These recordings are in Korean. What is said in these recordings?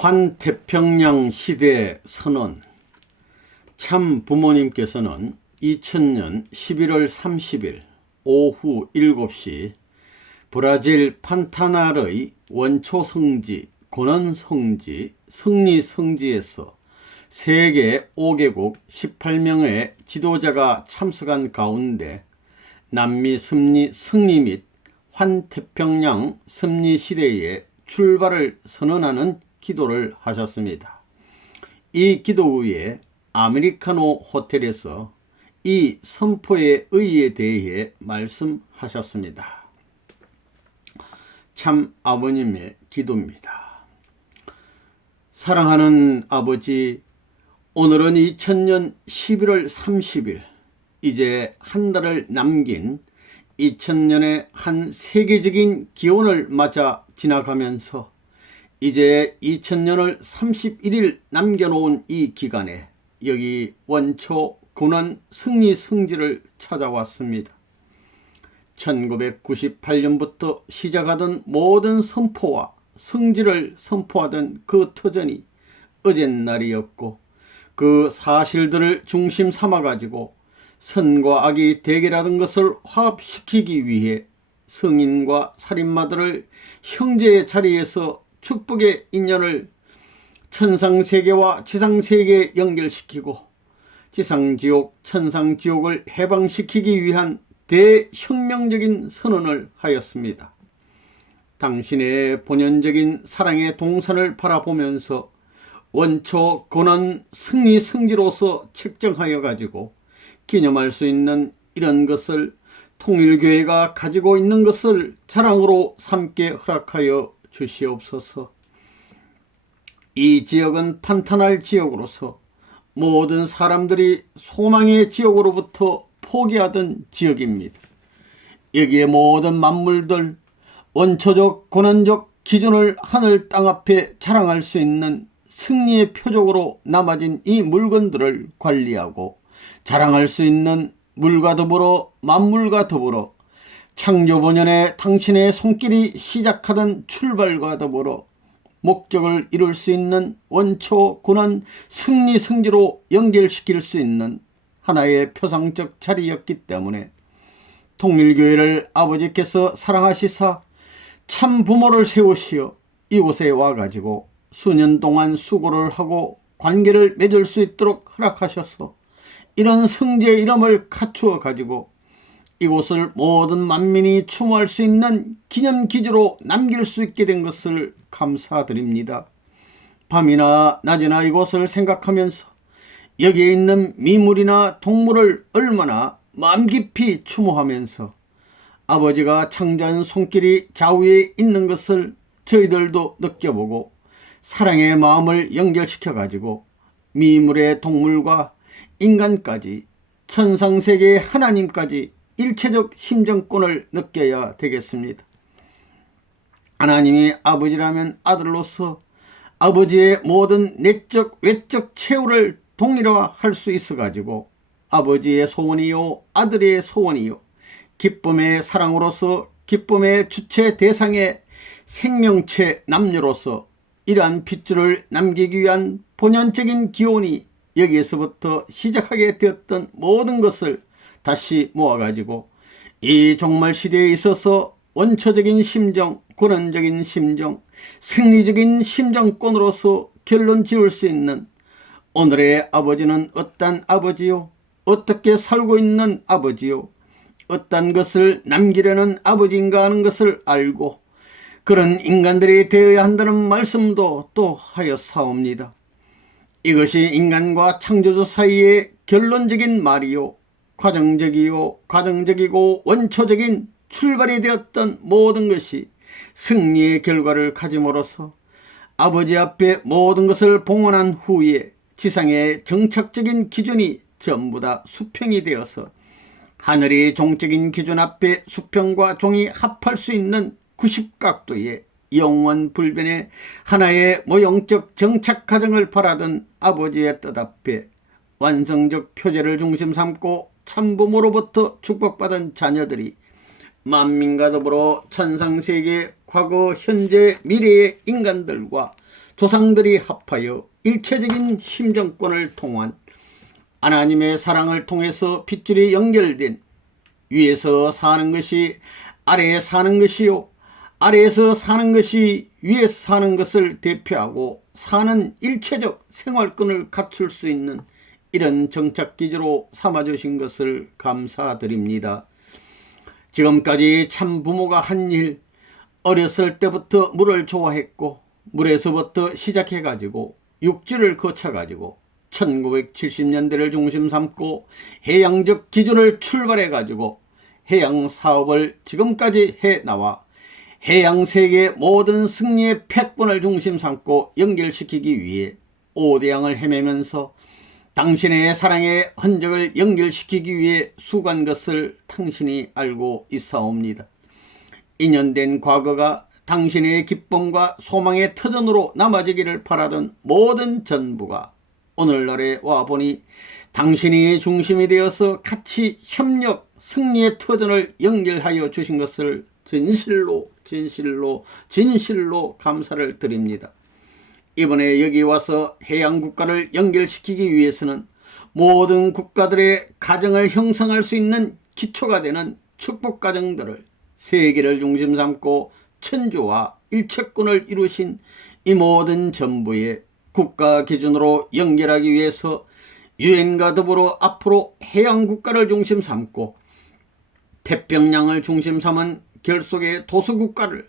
환태평양 시대 선언. 참 부모님께서는 2000년 11월 30일 오후 7시 브라질 판타날의 원초 성지, 고난 성지, 승리 성지에서 세계 5개국 18명의 지도자가 참석한 가운데 남미 승리 및 환태평양 승리 시대의 출발을 선언하는 기도를 하셨습니다. 이 기도 후에 아메리카노 호텔에서 이 선포의 의의에 대해 말씀하셨습니다. 참 아버님의 기도입니다. 사랑하는 아버지, 오늘은 2000년 11월 30일, 이제 한 달을 남긴 2000년의 한 세계적인 기원을 맞아 지나가면서 이제 2000년을 31일 남겨놓은 이 기간에 여기 원초 고난 승리 성지를 찾아왔습니다. 1998년부터 시작하던 모든 선포와 성지를 선포하던 그 터전이 어젯날이었고, 그 사실들을 중심 삼아가지고 선과 악이 대결하던 것을 화합시키기 위해 성인과 살인마들을 형제의 자리에서 축복의 인연을 천상세계와 지상세계에 연결시키고 지상지옥, 천상지옥을 해방시키기 위한 대혁명적인 선언을 하였습니다. 당신의 본연적인 사랑의 동산을 바라보면서 원초 고난 승리 성지로서 책정하여 가지고 기념할 수 있는 이런 것을 통일교회가 가지고 있는 것을 자랑으로 삼게 허락하여 주시옵소서. 이 지역은 판타날 지역으로서 모든 사람들이 소망의 지역으로부터 포기하던 지역입니다. 여기에 모든 만물들, 원초적 고난적 기준을 하늘 땅 앞에 자랑할 수 있는 승리의 표적으로 남아진 이 물건들을 관리하고 자랑할 수 있는 물과 더불어 만물과 더불어 창조 본연의 당신의 손길이 시작하던 출발과 더불어 목적을 이룰 수 있는 원초 고난 승리 성지로 연결시킬 수 있는 하나의 표상적 자리였기 때문에 통일교회를 아버지께서 사랑하시사 참 부모를 세우시어 이곳에 와가지고 수년 동안 수고를 하고 관계를 맺을 수 있도록 허락하셔서 이런 성지의 이름을 갖추어 가지고 이곳을 모든 만민이 추모할 수 있는 기념기지로 남길 수 있게 된 것을 감사드립니다. 밤이나 낮이나 이곳을 생각하면서 여기에 있는 미물이나 동물을 얼마나 마음 깊이 추모하면서 아버지가 창조한 손길이 좌우에 있는 것을 저희들도 느껴보고 사랑의 마음을 연결시켜 가지고 미물의 동물과 인간까지 천상세계의 하나님까지 일체적 심정권을 느껴야 되겠습니다. 하나님이 아버지라면 아들로서 아버지의 모든 내적 외적 최후를 동일화할 수 있어 가지고 아버지의 소원이요 아들의 소원이요 기쁨의 사랑으로서 기쁨의 주체 대상의 생명체 남녀로서 이러한 핏줄을 남기기 위한 본연적인 기원이 여기에서부터 시작하게 되었던 모든 것을 다시 모아가지고 이 종말 시대에 있어서 원초적인 심정, 고난적인 심정, 승리적인 심정권으로서 결론 지을 수 있는 오늘의 아버지는 어떤 아버지요, 어떻게 살고 있는 아버지요, 어떤 것을 남기려는 아버지인가 하는 것을 알고 그런 인간들이 되어야 한다는 말씀도 또 하였사옵니다. 이것이 인간과 창조주 사이의 결론적인 말이요, 과정적이고 원초적인 출발이 되었던 모든 것이 승리의 결과를 가짐으로써 아버지 앞에 모든 것을 봉헌한 후에 지상의 정착적인 기준이 전부 다 수평이 되어서 하늘의 종적인 기준 앞에 수평과 종이 합할 수 있는 90각도의 영원 불변의 하나의 모형적 정착 과정을 바라던 아버지의 뜻 앞에 완성적 표제를 중심 삼고 참부모로부터 축복받은 자녀들이 만민과 더불어 천상세계 과거, 현재, 미래의 인간들과 조상들이 합하여 일체적인 심정권을 통한 하나님의 사랑을 통해서 핏줄이 연결된 위에서 사는 것이 아래에 사는 것이요, 아래에서 사는 것이 위에서 사는 것을 대표하고 사는 일체적 생활권을 갖출 수 있는 이런 정착기지로 삼아주신 것을 감사드립니다. 지금까지 참 부모가 한 일, 어렸을 때부터 물을 좋아했고 물에서부터 시작해가지고 육지를 거쳐가지고 1970년대를 중심 삼고 해양적 기준을 출발해가지고 해양 사업을 지금까지 해나와 해양세계의 모든 승리의 패권을 중심 삼고 연결시키기 위해 오대양을 헤매면서 당신의 사랑의 흔적을 연결시키기 위해 수고한 것을 당신이 알고 있사옵니다. 인연된 과거가 당신의 기쁨과 소망의 터전으로 남아지기를 바라던 모든 전부가 오늘날에 와보니 당신이 중심이 되어서 같이 협력, 승리의 터전을 연결하여 주신 것을 진실로 감사를 드립니다. 이번에 여기 와서 해양국가를 연결시키기 위해서는 모든 국가들의 가정을 형성할 수 있는 기초가 되는 축복가정들을 세계를 중심 삼고 천주와 일체권을 이루신 이 모든 전부의 국가 기준으로 연결하기 위해서 유엔과 더불어 앞으로 해양국가를 중심 삼고 태평양을 중심 삼은 결속의 도서국가를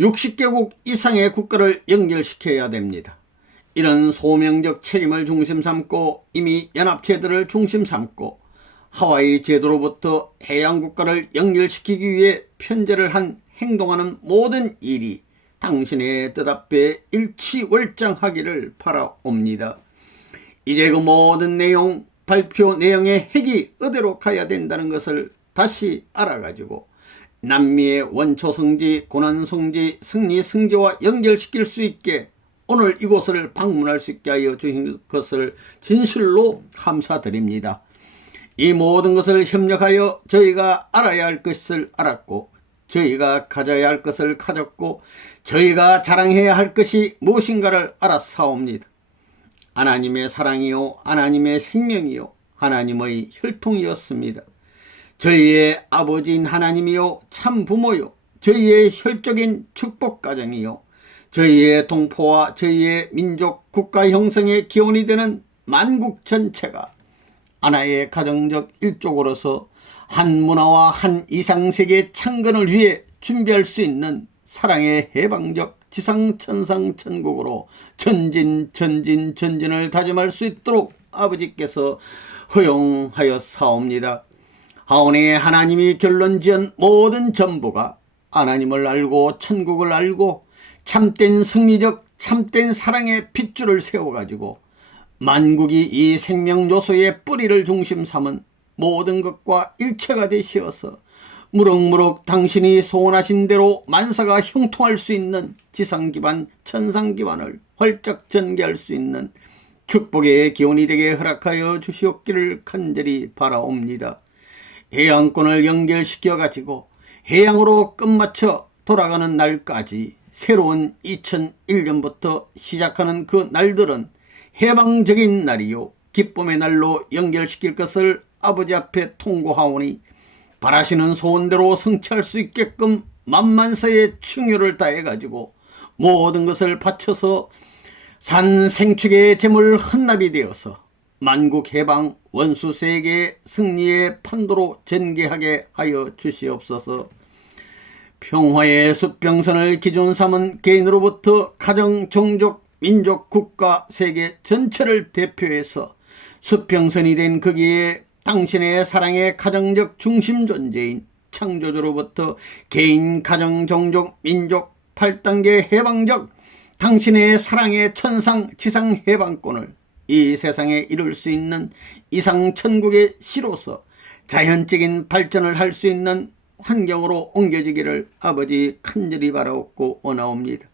60개국 이상의 국가를 연결시켜야 됩니다. 이런 소명적 책임을 중심 삼고 이미 연합제도를 중심 삼고 하와이 제도로부터 해양국가를 연결시키기 위해 편제를 한 행동하는 모든 일이 당신의 뜻 앞에 일치월장하기를 바라옵니다. 이제 그 모든 내용, 발표 내용의 핵이 어디로 가야 된다는 것을 다시 알아가지고 남미의 원초성지, 고난성지, 승리성지와 연결시킬 수 있게 오늘 이곳을 방문할 수 있게 하여 주신 것을 진실로 감사드립니다. 이 모든 것을 협력하여 저희가 알아야 할 것을 알았고 저희가 가져야 할 것을 가졌고 저희가 자랑해야 할 것이 무엇인가를 알았사옵니다. 하나님의 사랑이요, 하나님의 생명이요, 하나님의 혈통이었습니다. 저희의 아버지인 하나님이요, 참 부모요, 저희의 혈적인 축복가정이요, 저희의 동포와 저희의 민족 국가 형성의 기원이 되는 만국 전체가 하나의 가정적 일족으로서 한 문화와 한 이상세계의 창건을 위해 준비할 수 있는 사랑의 해방적 지상천상천국으로 전진을 다짐할 수 있도록 아버지께서 허용하였사옵니다. 하오니 하나님이 결론지은 모든 전부가 하나님을 알고 천국을 알고 참된 승리적 참된 사랑의 핏줄을 세워가지고 만국이 이 생명요소의 뿌리를 중심 삼은 모든 것과 일체가 되시어서 무럭무럭 당신이 소원하신 대로 만사가 형통할 수 있는 지상기반 천상기반을 활짝 전개할 수 있는 축복의 기원이 되게 허락하여 주시옵기를 간절히 바라옵니다. 해양권을 연결시켜 가지고 해양으로 끝마쳐 돌아가는 날까지 새로운 2001년부터 시작하는 그 날들은 해방적인 날이요 기쁨의 날로 연결시킬 것을 아버지 앞에 통고하오니 바라시는 소원대로 성취할 수 있게끔 만만사의 충효를 다해가지고 모든 것을 바쳐서 산 생축의 재물 헌납이 되어서 만국 해방 원수세계의 승리의 판도로 전개하게 하여 주시옵소서. 평화의 수평선을 기준 삼은 개인으로부터 가정, 종족, 민족, 국가, 세계 전체를 대표해서 수평선이 된 거기에 당신의 사랑의 가정적 중심 존재인 창조주로부터 개인, 가정, 종족, 민족 8단계 해방적 당신의 사랑의 천상, 지상 해방권을 이 세상에 이룰 수 있는 이상 천국의 시로서 자연적인 발전을 할 수 있는 환경으로 옮겨지기를 아버지 간절히 바라옵고 원하옵니다.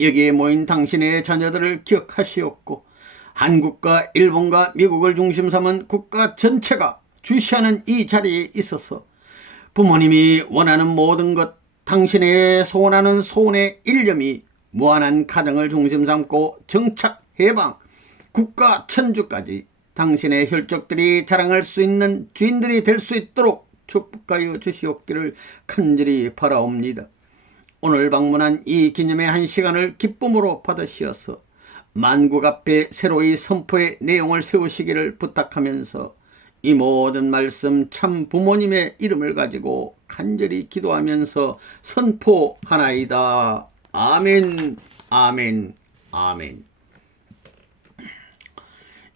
여기에 모인 당신의 자녀들을 기억하시옵고 한국과 일본과 미국을 중심 삼은 국가 전체가 주시하는 이 자리에 있어서 부모님이 원하는 모든 것, 당신의 소원하는 소원의 일념이 무한한 가정을 중심 삼고 정착, 해방, 국가 천주까지 당신의 혈족들이 자랑할 수 있는 주인들이 될 수 있도록 축복하여 주시옵기를 간절히 바라옵니다. 오늘 방문한 이 기념의 한 시간을 기쁨으로 받으시어서 만국 앞에 새로이 선포의 내용을 세우시기를 부탁하면서 이 모든 말씀 참 부모님의 이름을 가지고 간절히 기도하면서 선포하나이다. 아멘, 아멘, 아멘.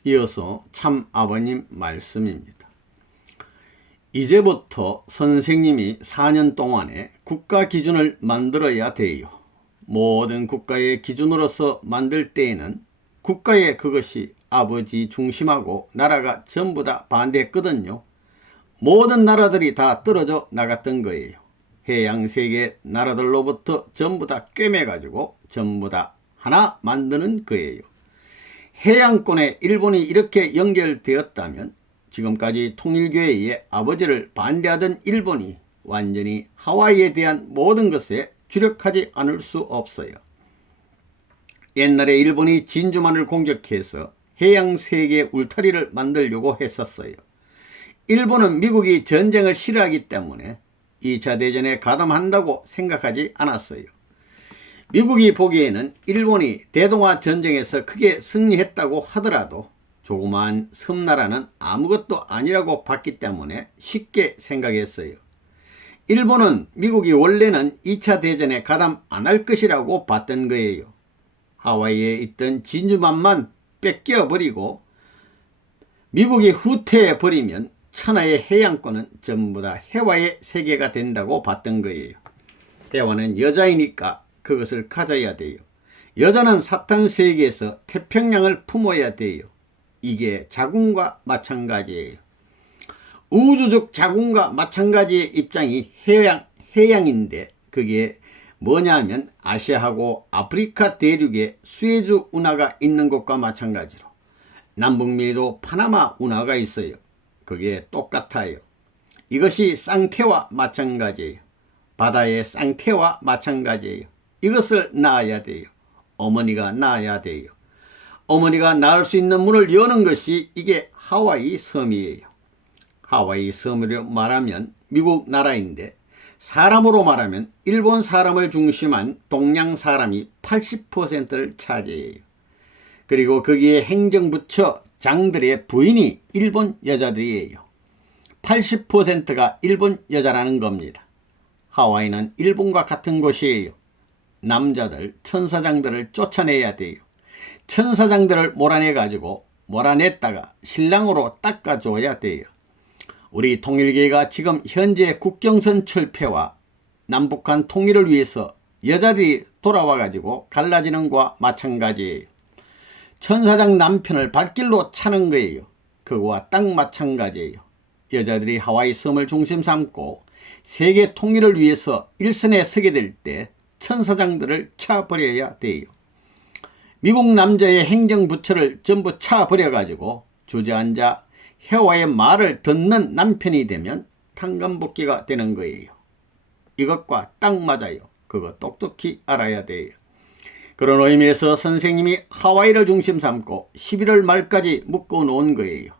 이어서 참 아버님 말씀입니다. 이제부터 선생님이 4년 동안에 국가 기준을 만들어야 돼요. 모든 국가의 기준으로서 만들 때에는 국가의 그것이 아버지 중심하고 나라가 전부 다 반대했거든요. 모든 나라들이 다 떨어져 나갔던 거예요. 해양 세계 나라들로부터 전부 다 꿰매가지고 전부 다 하나 만드는 거예요. 해양권에 일본이 이렇게 연결되었다면 지금까지 통일교회의 아버지를 반대하던 일본이 완전히 하와이에 대한 모든 것에 주력하지 않을 수 없어요. 옛날에 일본이 진주만을 공격해서 해양세계 울타리를 만들려고 했었어요. 일본은 미국이 전쟁을 싫어하기 때문에 2차 대전에 가담한다고 생각하지 않았어요. 미국이 보기에는 일본이 대동아 전쟁에서 크게 승리했다고 하더라도 조그마한 섬나라는 아무것도 아니라고 봤기 때문에 쉽게 생각했어요. 일본은 미국이 원래는 2차 대전에 가담 안 할 것이라고 봤던 거예요. 하와이에 있던 진주만만 뺏겨버리고 미국이 후퇴해버리면 천하의 해양권은 전부 다 해와의 세계가 된다고 봤던 거예요. 해와는 여자이니까 그것을 가져야 돼요. 여자는 사탄 세계에서 태평양을 품어야 돼요. 이게 자궁과 마찬가지예요. 우주적 자궁과 마찬가지의 입장이 해양인데 그게 뭐냐면 아시아하고 아프리카 대륙에 수에즈 운하가 있는 것과 마찬가지로 남북미에도 파나마 운하가 있어요. 그게 똑같아요. 이것이 쌍태와 마찬가지예요. 바다의 쌍태와 마찬가지예요. 이것을 낳아야 돼요. 어머니가 낳아야 돼요. 어머니가 낳을 수 있는 문을 여는 것이 이게 하와이 섬이에요. 하와이 섬으로 말하면 미국 나라인데 사람으로 말하면 일본 사람을 중심한 동양 사람이 80%를 차지해요. 그리고 거기에 행정부처 장들의 부인이 일본 여자들이에요. 80%가 일본 여자라는 겁니다. 하와이는 일본과 같은 곳이에요. 남자들, 천사장들을 쫓아내야 돼요. 천사장들을 몰아내가지고 몰아냈다가 신랑으로 닦아줘야 돼요. 우리 통일교회가 지금 현재 국경선 철폐와 남북한 통일을 위해서 여자들이 돌아와가지고 갈라지는 것과 마찬가지예요. 천사장 남편을 발길로 차는 거예요. 그거와 딱 마찬가지예요. 여자들이 하와이 섬을 중심 삼고 세계 통일을 위해서 일선에 서게 될 때 천사장들을 차버려야 돼요. 미국 남자의 행정부처를 전부 차버려가지고 주저앉아 해와의 말을 듣는 남편이 되면 탕감복귀가 되는 거예요. 이것과 딱 맞아요. 그거 똑똑히 알아야 돼요. 그런 의미에서 선생님이 하와이를 중심 삼고 11월 말까지 묶어 놓은 거예요.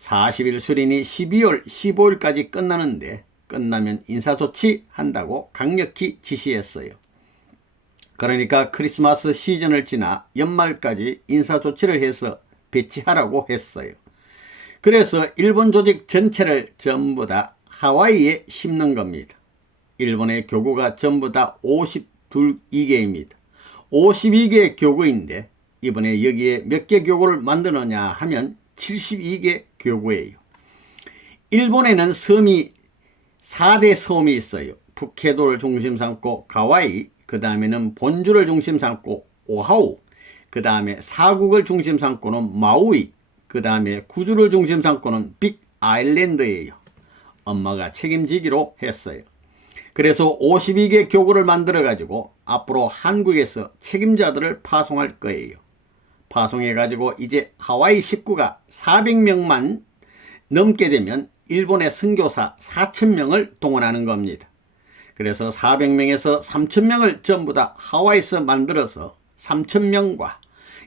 40일 수련이 12월 15일까지 끝나는데 끝나면 인사조치 한다고 강력히 지시했어요. 그러니까 크리스마스 시즌을 지나 연말까지 인사조치를 해서 배치하라고 했어요. 그래서 일본 조직 전체를 전부 다 하와이에 심는 겁니다. 일본의 교구가 전부 다 52개입니다. 52개 교구인데 이번에 여기에 몇 개 교구를 만드느냐 하면 72개 교구예요. 일본에는 섬이 4대 섬이 있어요. 푸케도를 중심 삼고 가와이, 그 다음에는 본주를 중심 삼고 오하우, 그 다음에 사국을 중심 삼고는 마우이, 그 다음에 구주를 중심 삼고는 빅 아일랜드예요. 엄마가 책임지기로 했어요. 그래서 52개 교구를 만들어 가지고 앞으로 한국에서 책임자들을 파송할 거예요. 파송해 가지고 이제 하와이 식구가 400명만 넘게 되면 일본의 선교사 4,000명을 동원하는 겁니다. 그래서 400명에서 3,000명을 전부 다 하와이에서 만들어서 3,000명과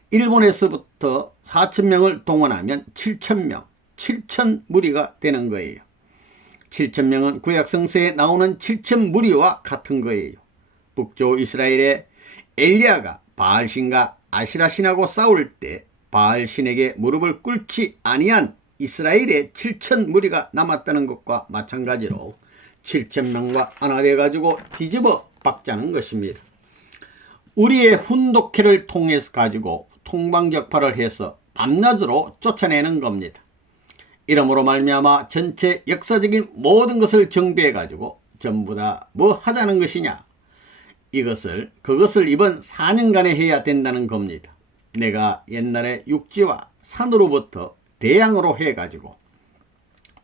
일본에서부터 4,000명을 동원하면 7,000명, 7,000무리가 되는 거예요. 7,000명은 구약성서에 나오는 7,000무리와 같은 거예요. 북쪽 이스라엘의 엘리야가 바알신과 아시라신하고 싸울 때 바알신에게 무릎을 꿇지 아니한 이스라엘의 7,000무리가 남았다는 것과 마찬가지로 7,000명과 하나 돼가지고 뒤집어 박자는 것입니다. 우리의 훈독회를 통해서 가지고 통방격파를 해서 밤낮으로 쫓아내는 겁니다. 이러므로 말미암아 전체 역사적인 모든 것을 정비해 가지고 전부 다 뭐 하자는 것이냐, 그것을 이번 4년간에 해야 된다는 겁니다. 내가 옛날에 육지와 산으로부터 대양으로 해 가지고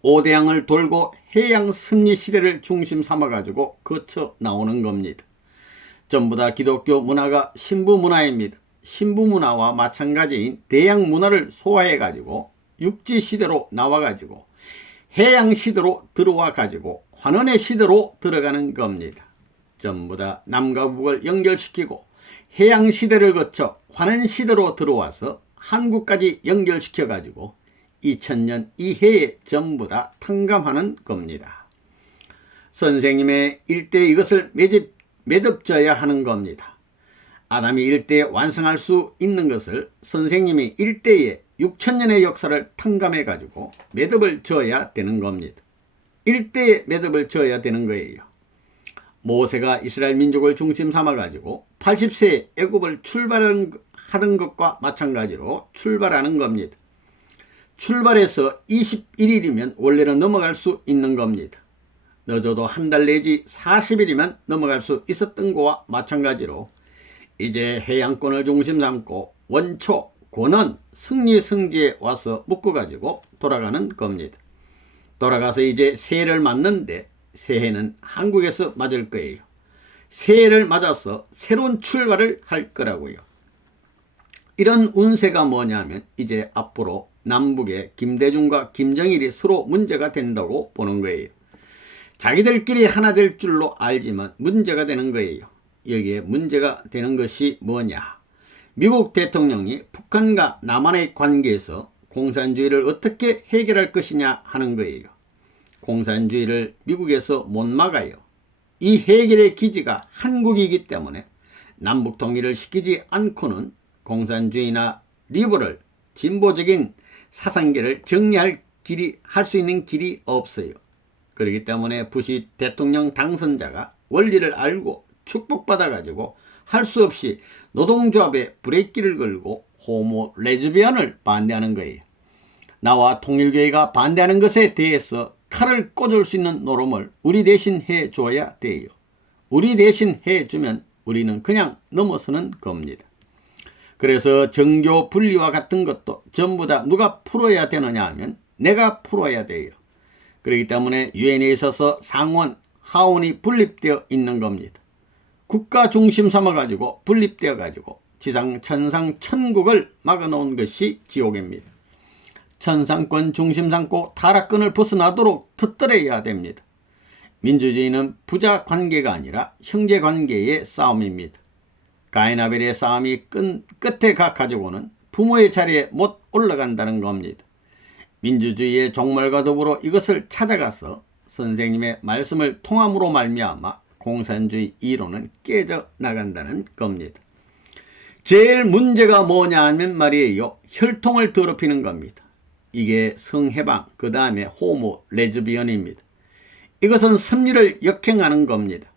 5대양을 돌고 해양 승리 시대를 중심 삼아 가지고 거쳐 나오는 겁니다. 전부 다 기독교 문화가 신부 문화입니다. 신부 문화와 마찬가지인 대양 문화를 소화해 가지고 육지 시대로 나와 가지고 해양 시대로 들어와 가지고 환원의 시대로 들어가는 겁니다. 전부 다 남과 북을 연결시키고 해양 시대를 거쳐 환원 시대로 들어와서 한국까지 연결시켜 가지고 2000년 이해에 전부 다 탕감하는 겁니다. 선생님의 일대에 이것을 매듭져야 하는 겁니다. 아담이 일대에 완성할 수 있는 것을 선생님이 일대에 6,000년의 역사를 탕감해 가지고 매듭을 져야 되는 겁니다. 일대에 매듭을 져야 되는 거예요. 모세가 이스라엘 민족을 중심 삼아 가지고 80세에 애굽을 출발하던 것과 마찬가지로 출발하는 겁니다. 출발해서 21일이면 원래는 넘어갈 수 있는 겁니다. 늦어도 한 달 내지 40일이면 넘어갈 수 있었던 것과 마찬가지로 이제 해양권을 중심 삼고 원초, 권원, 승리, 성지에 와서 묶어가지고 돌아가는 겁니다. 돌아가서 이제 새해를 맞는데 새해는 한국에서 맞을 거예요. 새해를 맞아서 새로운 출발을 할 거라고요. 이런 운세가 뭐냐면 이제 앞으로 남북의 김대중과 김정일이 서로 문제가 된다고 보는 거예요. 자기들끼리 하나 될 줄로 알지만 문제가 되는 거예요. 여기에 문제가 되는 것이 뭐냐? 미국 대통령이 북한과 남한의 관계에서 공산주의를 어떻게 해결할 것이냐 하는 거예요. 공산주의를 미국에서 못 막아요. 이 해결의 기지가 한국이기 때문에 남북 통일을 시키지 않고는 공산주의나 리버럴, 진보적인 사상계를 정리할 할 수 있는 길이 없어요. 그렇기 때문에 부시 대통령 당선자가 원리를 알고 축복받아 가지고 할 수 없이 노동조합에 브레이크를 걸고 호모 레즈비언을 반대하는 거예요. 나와 통일교회가 반대하는 것에 대해서 칼을 꽂을 수 있는 노름을 우리 대신 해줘야 돼요. 우리 대신 해주면 우리는 그냥 넘어서는 겁니다. 그래서 정교 분리와 같은 것도 전부 다 누가 풀어야 되느냐 하면 내가 풀어야 돼요. 그렇기 때문에 유엔에 있어서 상원, 하원이 분립되어 있는 겁니다. 국가 중심 삼아 가지고 분립되어 가지고 지상, 천상, 천국을 막아놓은 것이 지옥입니다. 천상권 중심 삼고 타락권을 벗어나도록 터뜨려야 됩니다. 민주주의는 부자 관계가 아니라 형제 관계의 싸움입니다. 가인 아벨의 싸움이 끝에 가지고는 부모의 자리에 못 올라간다는 겁니다. 민주주의의 종말과 더불어 이것을 찾아가서 선생님의 말씀을 통함으로 말미암아 공산주의 이론은 깨져 나간다는 겁니다. 제일 문제가 뭐냐 하면 말이에요. 혈통을 더럽히는 겁니다. 이게 성해방, 그 다음에 호모, 레즈비언입니다. 이것은 섭리를 역행하는 겁니다.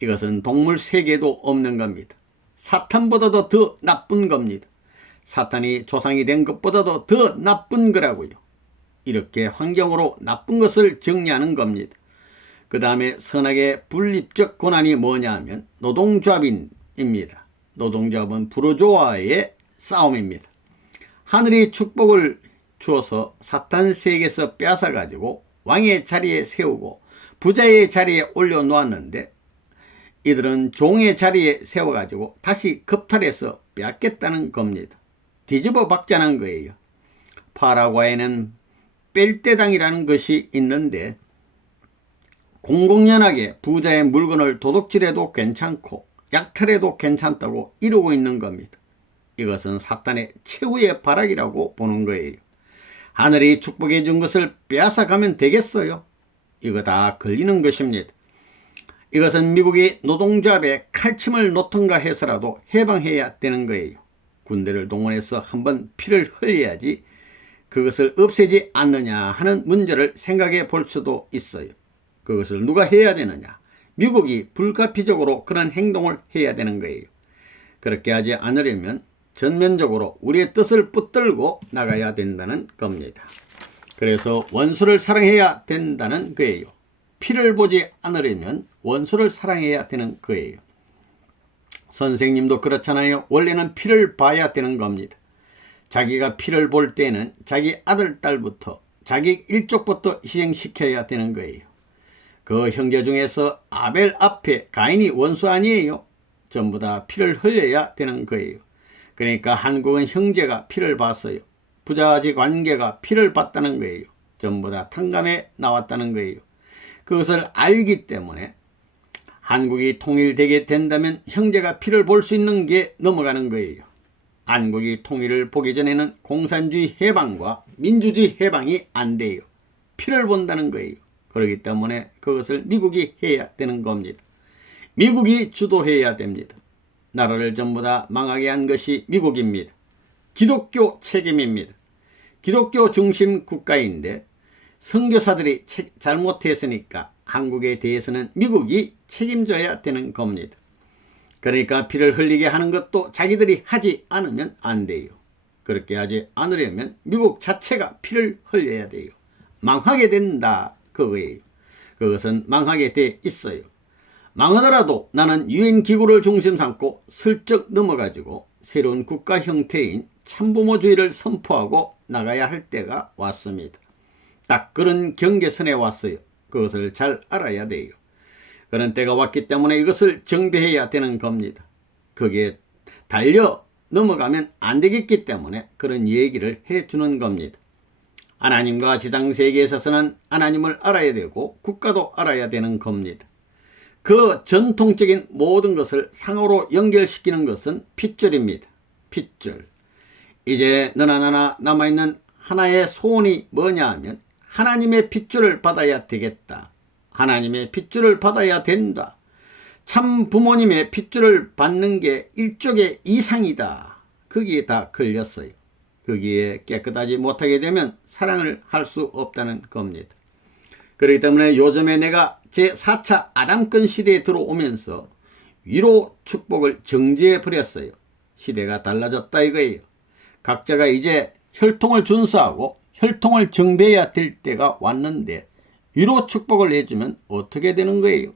이것은 동물 세계에도 없는 겁니다. 사탄보다도 더 나쁜 겁니다. 사탄이 조상이 된 것보다도 더 나쁜 거라고요. 이렇게 환경으로 나쁜 것을 정리하는 겁니다. 그 다음에 선악의 분립적 권한이 뭐냐 하면 노동조합입니다. 노동조합은 부르주아의 싸움입니다. 하늘이 축복을 주어서 사탄 세계에서 뺏어가지고 왕의 자리에 세우고 부자의 자리에 올려놓았는데 이들은 종의 자리에 세워가지고 다시 겁탈해서 빼앗겠다는 겁니다. 뒤집어 박자는 거예요. 파라과이는 뺄대당이라는 것이 있는데 공공연하게 부자의 물건을 도둑질해도 괜찮고 약탈해도 괜찮다고 이루고 있는 겁니다. 이것은 사탄의 최후의 발악이라고 보는 거예요. 하늘이 축복해 준 것을 빼앗아 가면 되겠어요? 이거 다 걸리는 것입니다. 이것은 미국이 노동조합에 칼침을 놓던가 해서라도 해방해야 되는 거예요. 군대를 동원해서 한번 피를 흘려야지 그것을 없애지 않느냐 하는 문제를 생각해 볼 수도 있어요. 그것을 누가 해야 되느냐? 미국이 불가피적으로 그런 행동을 해야 되는 거예요. 그렇게 하지 않으려면 전면적으로 우리의 뜻을 붙들고 나가야 된다는 겁니다. 그래서 원수를 사랑해야 된다는 거예요. 피를 보지 않으려면 원수를 사랑해야 되는 거예요. 선생님도 그렇잖아요. 원래는 피를 봐야 되는 겁니다. 자기가 피를 볼 때는 자기 아들, 딸부터 자기 일족부터 희생시켜야 되는 거예요. 그 형제 중에서 아벨 앞에 가인이 원수 아니에요. 전부 다 피를 흘려야 되는 거예요. 그러니까 한국은 형제가 피를 봤어요. 부자지 관계가 피를 봤다는 거예요. 전부 다 탕감에 나왔다는 거예요. 그것을 알기 때문에 한국이 통일되게 된다면 형제가 피를 볼 수 있는 게 넘어가는 거예요. 한국이 통일을 보기 전에는 공산주의 해방과 민주주의 해방이 안 돼요. 피를 본다는 거예요. 그렇기 때문에 그것을 미국이 해야 되는 겁니다. 미국이 주도해야 됩니다. 나라를 전부 다 망하게 한 것이 미국입니다. 기독교 책임입니다. 기독교 중심 국가인데 선교사들이 잘못했으니까 한국에 대해서는 미국이 책임져야 되는 겁니다. 그러니까 피를 흘리게 하는 것도 자기들이 하지 않으면 안 돼요. 그렇게 하지 않으려면 미국 자체가 피를 흘려야 돼요. 망하게 된다 그거예요. 그것은 망하게 돼 있어요. 망하더라도 나는 유엔 기구를 중심 삼고 슬쩍 넘어가지고 새로운 국가 형태인 참부모주의를 선포하고 나가야 할 때가 왔습니다. 딱 그런 경계선에 왔어요. 그것을 잘 알아야 돼요. 그런 때가 왔기 때문에 이것을 정비해야 되는 겁니다. 거기에 달려 넘어가면 안 되겠기 때문에 그런 얘기를 해주는 겁니다. 하나님과 지상세계에 있어서는 하나님을 알아야 되고 국가도 알아야 되는 겁니다. 그 전통적인 모든 것을 상호로 연결시키는 것은 핏줄입니다. 핏줄. 이제 너나 나나 남아있는 하나의 소원이 뭐냐 하면 하나님의 핏줄을 받아야 되겠다. 하나님의 핏줄을 받아야 된다. 참 부모님의 핏줄을 받는 게 일족의 이상이다. 거기에 다 걸렸어요. 거기에 깨끗하지 못하게 되면 사랑을 할 수 없다는 겁니다. 그렇기 때문에 요즘에 내가 제4차 아담권 시대에 들어오면서 위로 축복을 정지해 버렸어요. 시대가 달라졌다 이거예요. 각자가 이제 혈통을 준수하고 혈통을 정비해야 될 때가 왔는데 위로 축복을 해주면 어떻게 되는 거예요?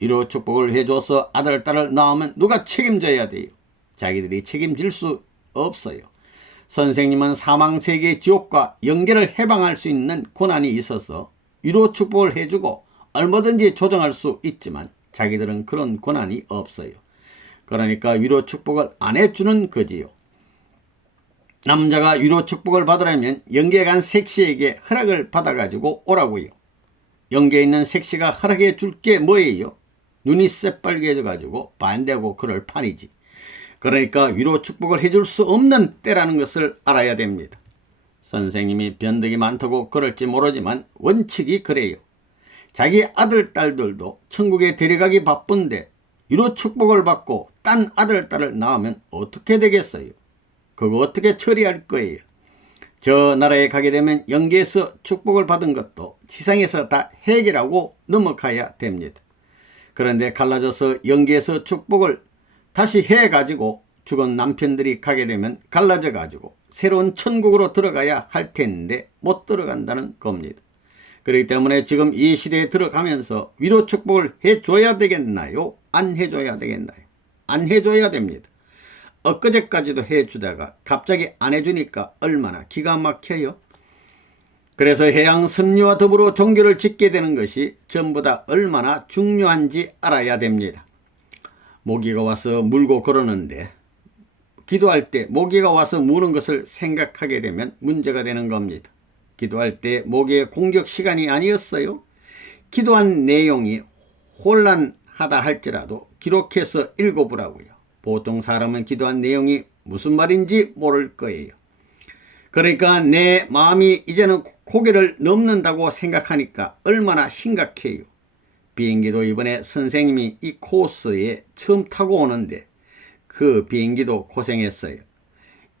위로 축복을 해줘서 아들, 딸을 낳으면 누가 책임져야 돼요? 자기들이 책임질 수 없어요. 선생님은 사망세계 지옥과 영계를 해방할 수 있는 권한이 있어서 위로 축복을 해주고 얼마든지 조정할 수 있지만 자기들은 그런 권한이 없어요. 그러니까 위로 축복을 안 해주는 거지요. 남자가 위로 축복을 받으려면 영계에 간 색시에게 허락을 받아가지고 오라고요. 영계에 있는 색시가 허락해 줄 게 뭐예요? 눈이 새빨개져가지고 반대하고 그럴 판이지. 그러니까 위로 축복을 해줄 수 없는 때라는 것을 알아야 됩니다. 선생님이 변덕이 많다고 그럴지 모르지만 원칙이 그래요. 자기 아들, 딸들도 천국에 데려가기 바쁜데 위로 축복을 받고 딴 아들, 딸을 낳으면 어떻게 되겠어요? 그거 어떻게 처리할 거예요? 저 나라에 가게 되면 영계에서 축복을 받은 것도 지상에서 다 해결하고 넘어가야 됩니다. 그런데 갈라져서 영계에서 축복을 다시 해가지고 죽은 남편들이 가게 되면 갈라져가지고 새로운 천국으로 들어가야 할 텐데 못 들어간다는 겁니다. 그렇기 때문에 지금 이 시대에 들어가면서 위로 축복을 해줘야 되겠나요? 안 해줘야 되겠나요? 안 해줘야 됩니다. 엊그제까지도 해주다가 갑자기 안 해주니까 얼마나 기가 막혀요. 그래서 해양 섭리와 더불어 종교를 짓게 되는 것이 전부 다 얼마나 중요한지 알아야 됩니다. 모기가 와서 물고 그러는데 기도할 때 모기가 와서 무는 것을 생각하게 되면 문제가 되는 겁니다. 기도할 때 모기의 공격 시간이 아니었어요. 기도한 내용이 혼란하다 할지라도 기록해서 읽어보라고요. 보통 사람은 기도한 내용이 무슨 말인지 모를 거예요. 그러니까 내 마음이 이제는 고개를 넘는다고 생각하니까 얼마나 심각해요. 비행기도 이번에 선생님이 이 코스에 처음 타고 오는데 그 비행기도 고생했어요.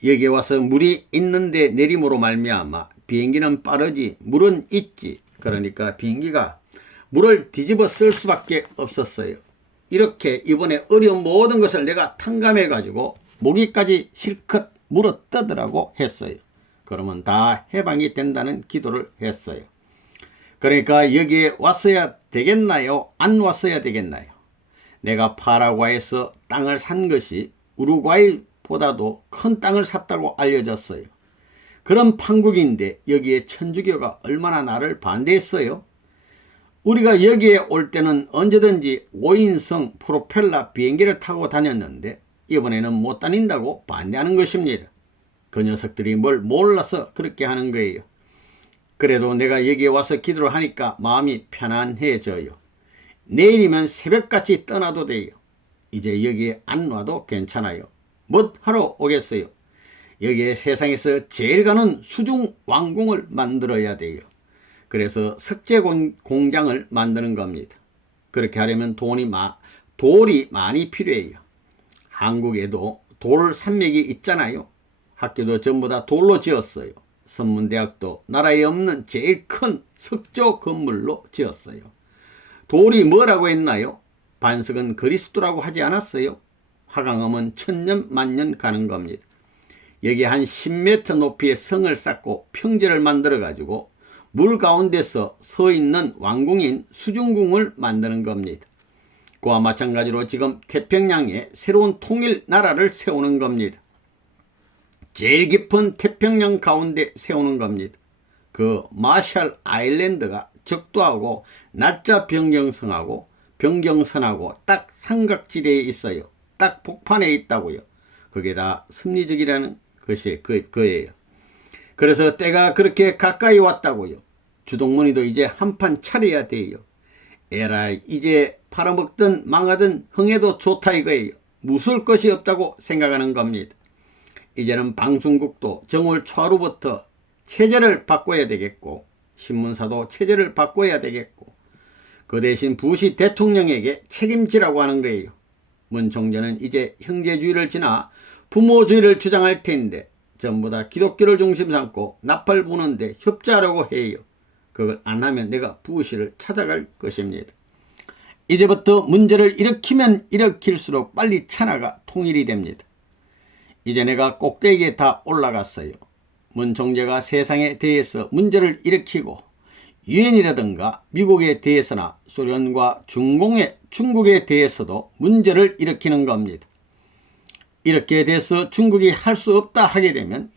여기 와서 물이 있는데 내림으로 말미암아 비행기는 빠르지 물은 있지. 그러니까 비행기가 물을 뒤집어 쓸 수밖에 없었어요. 이렇게 이번에 어려운 모든 것을 내가 탕감해 가지고 모기까지 실컷 물어 뜯으라고 했어요. 그러면 다 해방이 된다는 기도를 했어요. 그러니까 여기에 왔어야 되겠나요? 안 왔어야 되겠나요? 내가 파라과이에서 땅을 산 것이 우루과이보다도 큰 땅을 샀다고 알려졌어요. 그런 판국인데 여기에 천주교가 얼마나 나를 반대했어요? 우리가 여기에 올 때는 언제든지 5인승 프로펠러 비행기를 타고 다녔는데 이번에는 못 다닌다고 반대하는 것입니다. 그 녀석들이 뭘 몰라서 그렇게 하는 거예요. 그래도 내가 여기에 와서 기도를 하니까 마음이 편안해져요. 내일이면 새벽같이 떠나도 돼요. 이제 여기에 안 와도 괜찮아요. 뭐 하러 오겠어요? 여기에 세상에서 제일 가는 수중 왕궁을 만들어야 돼요. 그래서 석재 공장을 만드는 겁니다. 그렇게 하려면 돌이 많이 필요해요. 한국에도 돌 산맥이 있잖아요. 학교도 전부 다 돌로 지었어요. 선문대학도 나라에 없는 제일 큰 석조 건물로 지었어요. 돌이 뭐라고 했나요? 반석은 그리스도라고 하지 않았어요? 화강암은 천년 만년 가는 겁니다. 여기 한 10m 높이의 성을 쌓고 평지를 만들어 가지고 물 가운데서 서 있는 왕궁인 수중궁을 만드는 겁니다. 그와 마찬가지로 지금 태평양에 새로운 통일 나라를 세우는 겁니다. 제일 깊은 태평양 가운데 세우는 겁니다. 그 마샬 아일랜드가 적도하고 날짜 변경선하고 딱 삼각지대에 있어요. 딱 복판에 있다고요. 그게 다 섭리적이라는 것이 그예요. 그래서 때가 그렇게 가까이 왔다고요. 주동문이도 이제 한판 차려야 돼요. 에라이 이제 팔아먹든 망하든 흥해도 좋다 이거예요. 무술 것이 없다고 생각하는 겁니다. 이제는 방송국도 정월 초하루부터 체제를 바꿔야 되겠고 신문사도 체제를 바꿔야 되겠고 그 대신 부시 대통령에게 책임지라고 하는 거예요. 문 총재는 이제 형제주의를 지나 부모주의를 주장할 텐데 전부 다 기독교를 중심 삼고 나팔 부는데 협조하라고 해요. 그걸 안 하면 내가 부시를 찾아갈 것입니다. 이제부터 문제를 일으키면 일으킬수록 빨리 천하가 통일이 됩니다. 이제 내가 꼭대기에 다 올라갔어요. 문 총재가 세상에 대해서 문제를 일으키고 유엔이라든가 미국에 대해서나 소련과 중국에 대해서도 문제를 일으키는 겁니다. 이렇게 돼서 중국이 할 수 없다 하게 되면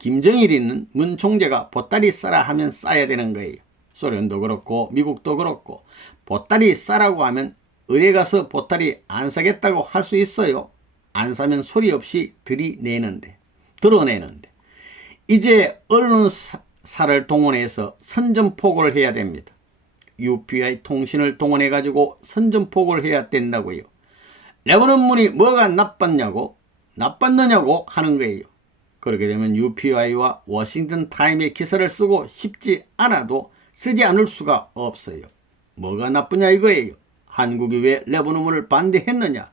김정일이는 문 총재가 보따리 싸라 하면 싸야 되는 거예요. 소련도 그렇고 미국도 그렇고 보따리 싸라고 하면 어디 가서 보따리 안 사겠다고 할 수 있어요. 안 사면 소리 없이 드러내는데 이제 언론사를 동원해서 선전포고를 해야 됩니다. UPI 통신을 동원해 가지고 선전포고를 해야 된다고요. 레버넌 문이 뭐가 나빴느냐고 하는 거예요. 그렇게 되면 UPI와 워싱턴 타임의 기사를 쓰고 싶지 않아도 쓰지 않을 수가 없어요. 뭐가 나쁘냐 이거예요. 한국이 왜 레버넌 문을 반대했느냐?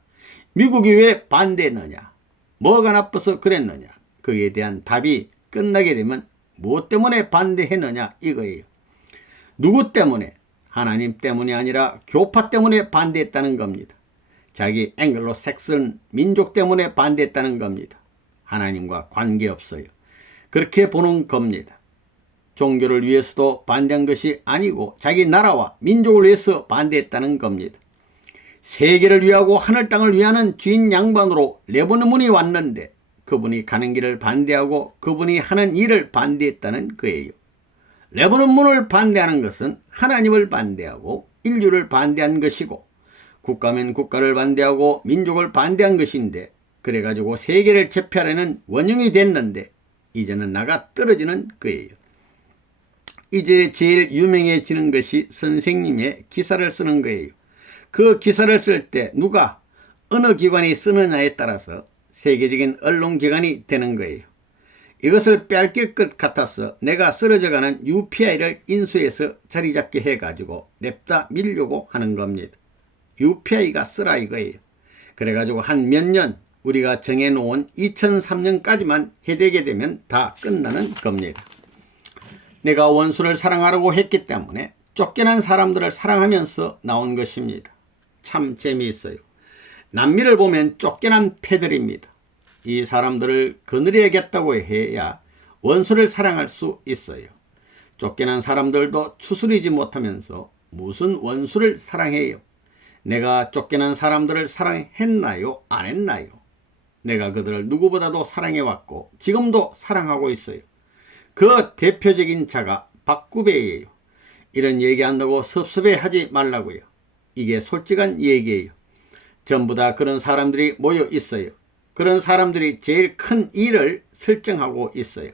미국이 왜 반대했느냐? 뭐가 나빠서 그랬느냐? 거기에 대한 답이 끝나게 되면 무엇 때문에 반대했느냐 이거예요. 누구 때문에? 하나님 때문이 아니라 교파 때문에 반대했다는 겁니다. 자기 앵글로색슨 민족 때문에 반대했다는 겁니다. 하나님과 관계없어요. 그렇게 보는 겁니다. 종교를 위해서도 반대한 것이 아니고 자기 나라와 민족을 위해서 반대했다는 겁니다. 세계를 위하고 하늘 땅을 위하는 주인 양반으로 레버넌 문이 왔는데 그분이 가는 길을 반대하고 그분이 하는 일을 반대했다는 거예요. 레버넌 문을 반대하는 것은 하나님을 반대하고 인류를 반대한 것이고 국가면 국가를 반대하고 민족을 반대한 것인데 그래가지고 세계를 제패하려는 원흉이 됐는데 이제는 나가 떨어지는 거예요. 이제 제일 유명해지는 것이 선생님의 기사를 쓰는 거예요. 그 기사를 쓸 때 누가 어느 기관이 쓰느냐에 따라서 세계적인 언론기관이 되는 거예요. 이것을 빼앗길 것 같아서 내가 쓰러져가는 UPI를 인수해서 자리잡게 해가지고 냅다 밀려고 하는 겁니다. UPI가 쓰라 이거예요. 그래가지고 한 몇 년 우리가 정해놓은 2003년까지만 해대게 되면 다 끝나는 겁니다. 내가 원수를 사랑하라고 했기 때문에 쫓겨난 사람들을 사랑하면서 나온 것입니다. 참 재미있어요. 남미를 보면 쫓겨난 패들입니다. 이 사람들을 거느려야겠다고 해야 원수를 사랑할 수 있어요. 쫓겨난 사람들도 추스리지 못하면서 무슨 원수를 사랑해요? 내가 쫓겨난 사람들을 사랑했나요? 안 했나요? 내가 그들을 누구보다도 사랑해왔고 지금도 사랑하고 있어요. 그 대표적인 자가 박구배예요. 이런 얘기한다고 섭섭해하지 말라고요. 이게 솔직한 얘기예요. 전부 다 그런 사람들이 모여 있어요. 그런 사람들이 제일 큰 일을 설정하고 있어요.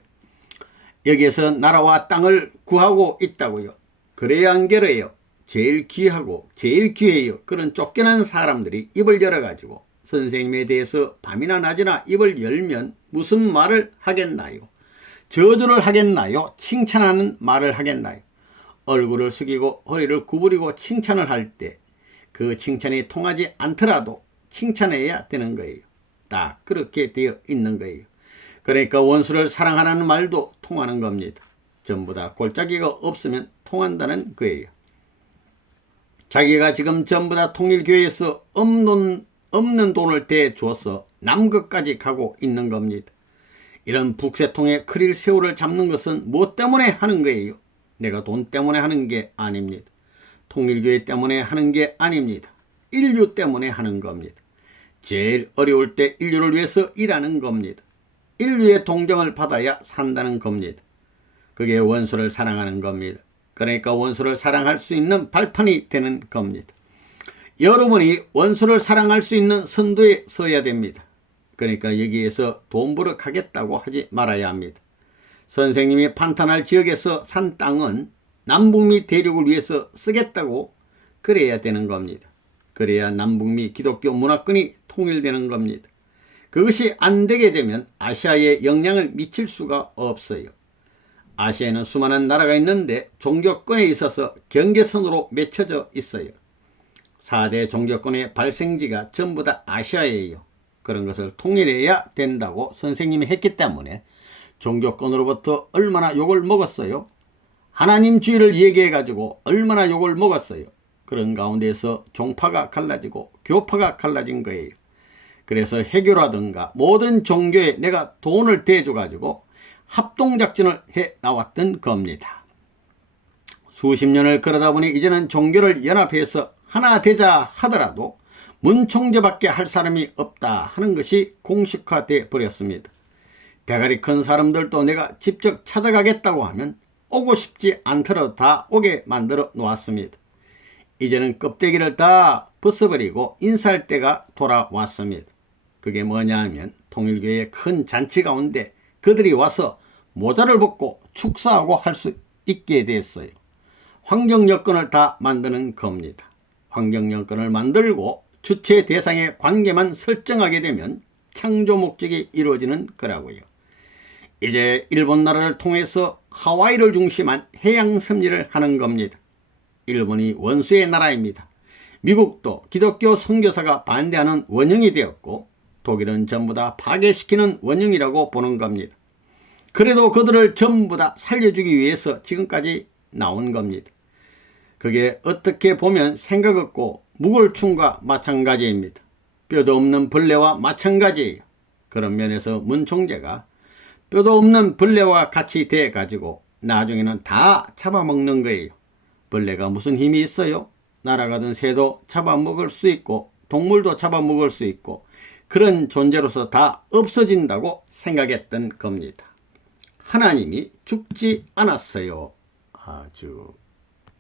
여기에서 나라와 땅을 구하고 있다고요. 그래야 안 그래요. 제일 귀하고 제일 귀해요. 그런 쫓겨난 사람들이 입을 열어가지고 선생님에 대해서 밤이나 낮이나 입을 열면 무슨 말을 하겠나요? 저주를 하겠나요? 칭찬하는 말을 하겠나요? 얼굴을 숙이고 허리를 구부리고 칭찬을 할 때 그 칭찬이 통하지 않더라도 칭찬해야 되는 거예요. 딱 그렇게 되어 있는 거예요. 그러니까 원수를 사랑하라는 말도 통하는 겁니다. 전부 다 골짜기가 없으면 통한다는 거예요. 자기가 지금 전부 다 통일교회에서 없는 돈을 대주어서 남극까지 가고 있는 겁니다. 이런 북새통에 크릴 새우를 잡는 것은 무엇 때문에 하는 거예요? 내가 돈 때문에 하는 게 아닙니다. 통일교회 때문에 하는 게 아닙니다. 인류 때문에 하는 겁니다. 제일 어려울 때 인류를 위해서 일하는 겁니다. 인류의 동정을 받아야 산다는 겁니다. 그게 원수를 사랑하는 겁니다. 그러니까 원수를 사랑할 수 있는 발판이 되는 겁니다. 여러분이 원수를 사랑할 수 있는 선두에 서야 됩니다. 그러니까 여기에서 돈 벌어 가겠다고 하지 말아야 합니다. 선생님이 판단할 지역에서 산 땅은 남북미 대륙을 위해서 쓰겠다고 그래야 되는 겁니다. 그래야 남북미 기독교 문화권이 통일되는 겁니다. 그것이 안 되게 되면 아시아에 영향을 미칠 수가 없어요. 아시아에는 수많은 나라가 있는데 종교권에 있어서 경계선으로 맺혀져 있어요. 4대 종교권의 발생지가 전부 다 아시아예요. 그런 것을 통일해야 된다고 선생님이 했기 때문에 종교권으로부터 얼마나 욕을 먹었어요. 하나님주의를 얘기해가지고 얼마나 욕을 먹었어요. 그런 가운데서 종파가 갈라지고 교파가 갈라진 거예요. 그래서 해교라든가 모든 종교에 내가 돈을 대줘가지고 합동작전을 해 나왔던 겁니다. 수십 년을 그러다 보니 이제는 종교를 연합해서 하나 되자 하더라도 문총재밖에 할 사람이 없다 하는 것이 공식화되어 버렸습니다. 대가리 큰 사람들도 내가 직접 찾아가겠다고 하면 오고 싶지 않더라도 다 오게 만들어 놓았습니다. 이제는 껍데기를 다 벗어버리고 인사할 때가 돌아왔습니다. 그게 뭐냐 하면 통일교회의 큰 잔치 가운데 그들이 와서 모자를 벗고 축사하고 할 수 있게 됐어요. 환경 여건을 다 만드는 겁니다. 환경 여건을 만들고 주체 대상의 관계만 설정하게 되면 창조 목적이 이루어지는 거라고요. 이제 일본 나라를 통해서 하와이를 중심한 해양 섭리를 하는 겁니다. 일본이 원수의 나라입니다. 미국도 기독교 선교사가 반대하는 원형이 되었고 독일은 전부 다 파괴시키는 원형이라고 보는 겁니다. 그래도 그들을 전부 다 살려주기 위해서 지금까지 나온 겁니다. 그게 어떻게 보면 생각 없고 무골충과 마찬가지입니다. 뼈도 없는 벌레와 마찬가지예요. 그런 면에서 문 총재가 뼈도 없는 벌레와 같이 돼 가지고 나중에는 다 잡아먹는 거예요. 벌레가 무슨 힘이 있어요? 날아가던 새도 잡아먹을 수 있고 동물도 잡아먹을 수 있고 그런 존재로서 다 없어진다고 생각했던 겁니다. 하나님이 죽지 않았어요. 아주